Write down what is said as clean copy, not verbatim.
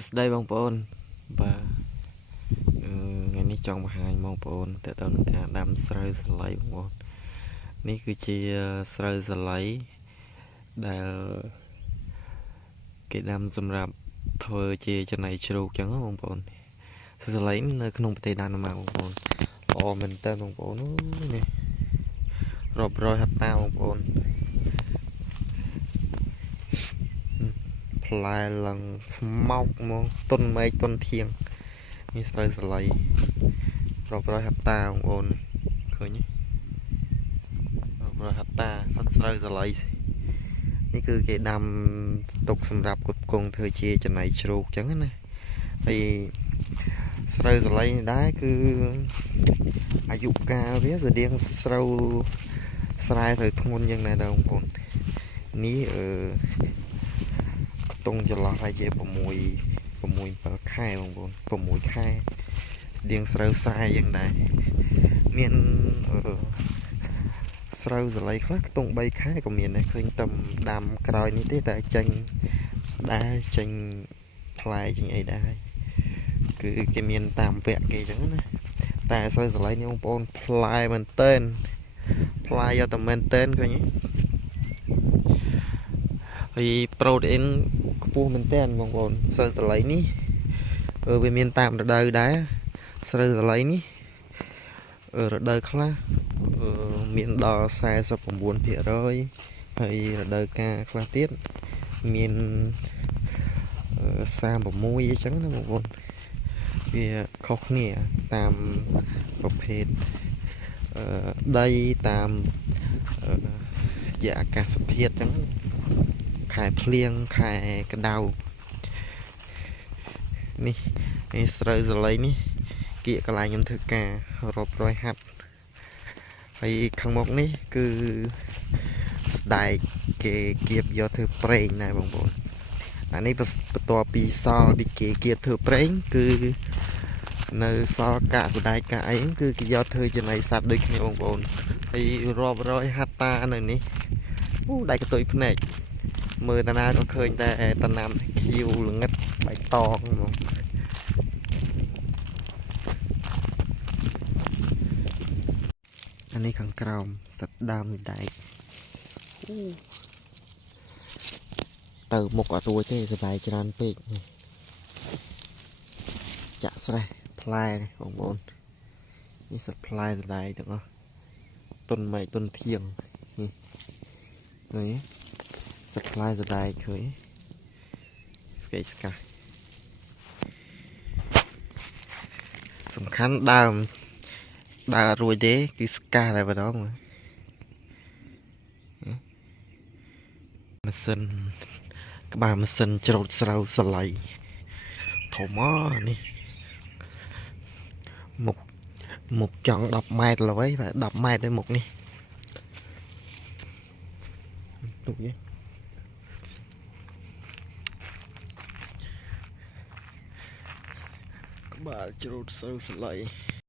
Sụt đây bông bồn và ngày nay chọn một hai bông bồn để tao nâng cả đam sợi lấy bông bồn ní cứ chi sợi lấy để cái đam xâm rạp thôi chi cho này chịu chẳng có bông bồn sợi lấy nơi không thể đàn mà bông bồn ồ mình tên bông bồn nè rồi hạt tao bông bồn lại lần mọc mong tuần mấy tuần thiêng như sợi lấy rồi hạt ta ôn khởi nhé rồi hạt ta sắp sợi lấyนี่คือcái đam tục សម្រាប់ គុតគង់ធ្វើជាចំណៃជ្រូកចឹងណាហើយស្រូវសឡៃនេះដែរគឺអាយុកាលវាស្តៀងស្រូវស្រែត្រូវធ្ងន់យ៉ាងណាដែរបងប្អូននេះខ្ទង់ចន្លោះហើយជា6 7 ខែបងប្អូន6 ខែស្តៀងស្រូវស្រែយ៉ាងដែរមានស្រូវសឡៃខ្លះខ្ទង់3 ខែក៏មានដែរឃើញតែដាំក្រោយនេះទេតែចេញដែរចេញផ្លែចេញអីដែរគឺគេមានតាមវគ្គគេអញ្ចឹងណាតែស្រូវសឡៃនេះបងប្អូនផ្លែមែនតើផ្លែយកតែមែនតើឃើញទេហើយប្រូតអ៊ីនខ្ពស់មែនតើបងប្អូនស្រូវសឡៃនេះវាមានតាមរដូវដែរស្រូវសឡៃនេះរដូវខ្លះមានដល់ 49% ហើយរដូវកាលខ្លះទៀតមាន 36 អញ្ចឹងណាបងប្អូនវាខុសគ្នាតាមប្រភេទដីតាមអាកាសធាតុអញ្ចឹងខែភ្លៀងខែក្តៅនេះស្រូវសឡៃនេះគៀកកន្លែងខ្ញុំធ្វើការរាប់រយហាត់ហើយខាងមុខនេះគឺស្ដែកគេគៀបយកធ្វើប្រេងដែរបងប្អូនអានេះបន្ទាប់ពីសល់ពីគេគៀបធ្វើប្រេងគឺនៅសល់កាកស្ដែកកាកអីគឺគេយកធ្វើចំណីសត្វដូចគ្នាបងប្អូនហើយរាប់រយហាត់តានៅនេះអូដៃកតុយភ្នែកមើលតាណាក៏ឃើញតែតំណាំខៀវល្ងិតបៃតងហ្មងអានេះខាងក្រោមសត្វដើមដែកទៅមុខអត់រួចទេសបាយច្រើនពេកចាក់ស្រេះផ្លែនេះបងប្អូននេះសត្វផ្លែដែកទាំងអស់ទុនម៉េចទុនធៀងនេះឃើញសត្វផ្លែដែកឃើញស្កេស្កាសំខាន់ដើមដើររួចទេគឺស្កាតែម្ដងម៉ាស៊ីនក្បាលម៉ាស៊ីនច្រូតស្រូវសឡៃធំនេះមុខចង់10 ម៉ែត្រឡើយបាទ10 ម៉ែត្រទេមុខនេះទុកនេះក្បាលច្រូតស្រូវសឡៃ